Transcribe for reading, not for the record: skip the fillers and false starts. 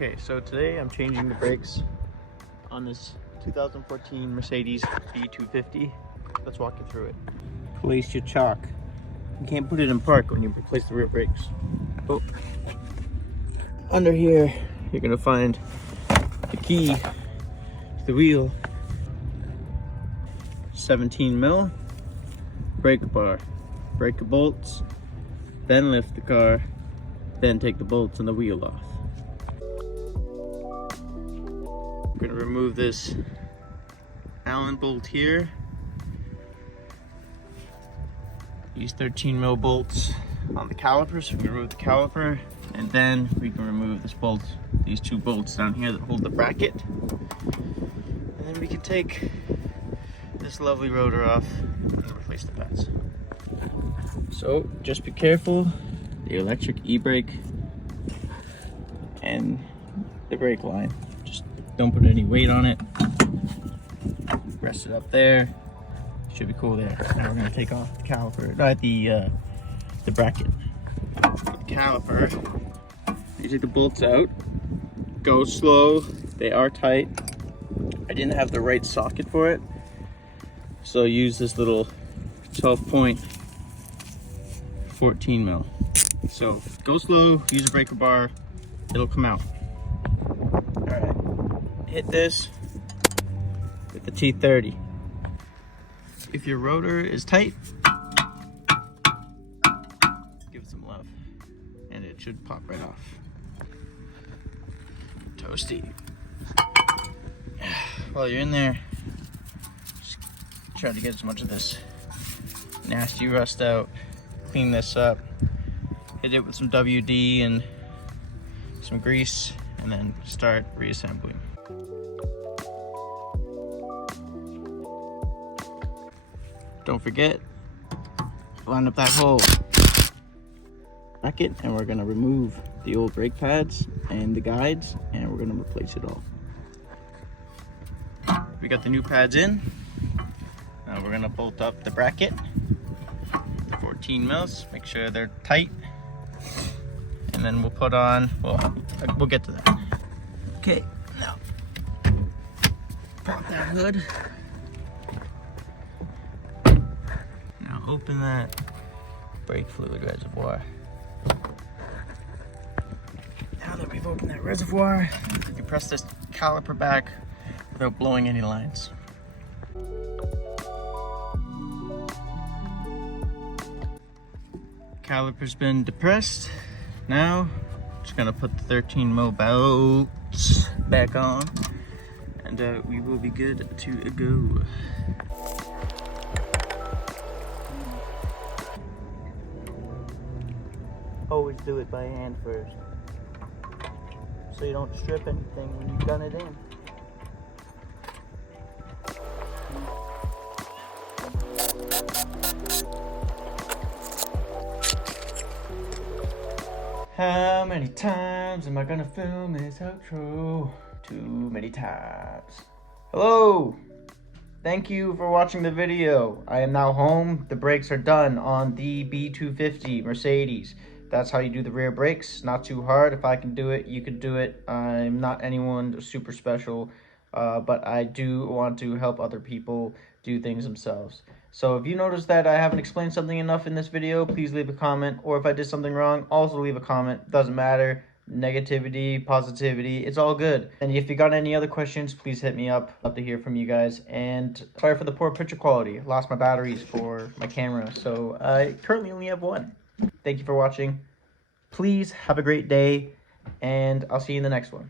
Okay, so today I'm changing the brakes on this 2014 Mercedes B250. Let's walk you through it. Place your chalk. You can't put it in park when you replace the rear brakes. Oh. Under here, you're gonna find the key to the wheel. 17 mil brake bar. Break the bolts, then lift the car, then take the bolts and the wheel off. I'm gonna remove this Allen bolt here. These 13 mil bolts on the caliper, so we can remove the caliper, and then we can remove this bolt, these two bolts down here that hold the bracket. And then we can take this lovely rotor off and replace the pads. So just be careful, the electric e-brake and the brake line. Just don't put any weight on it. Rest it up there. Should be cool there. Now we're gonna take off the caliper, the bracket. The caliper, you take the bolts out, go slow, they are tight. I didn't have the right socket for it, so use this little 12-point 14 mil. So go slow, use a breaker bar, it'll come out. All right, hit this with the T30. If your rotor is tight, give it some love and it should pop right off. Toasty. While you're in there, just try to get as much of this nasty rust out. Clean this up, hit it with some WD and some grease, and then start reassembling. Don't forget, line up that whole bracket, and we're gonna remove the old brake pads and the guides, and we're gonna replace it all. We got the new pads in. Now we're gonna bolt up the bracket. 14 mils, make sure they're tight, and then we'll put on, well, we'll get to that. Okay, now pop that hood. Now open that brake fluid reservoir. Now that we've opened that reservoir, you can press this caliper back without blowing any lines. Caliper's been depressed. Now, just gonna put the 13 mil bolts back on, and we will be good to go. Always do it by hand first, so you don't strip anything when you've done it in. How many times am I gonna film this outro? Too many times. Hello! Thank you for watching the video. I am now home. The brakes are done on the B250 Mercedes. That's how you do the rear brakes. Not too hard. If I can do it, you can do it. I'm not anyone super special, but I do want to help other people do things themselves. So if you notice that I haven't explained something enough in this video, please leave a comment. Or if I did something wrong, also leave a comment. Doesn't matter. Negativity, positivity, it's all good. And if you got any other questions, please hit me up. Love to hear from you guys. And sorry for the poor picture quality. Lost my batteries for my camera, so I currently only have one. Thank you for watching. Please have a great day, and I'll see you in the next one.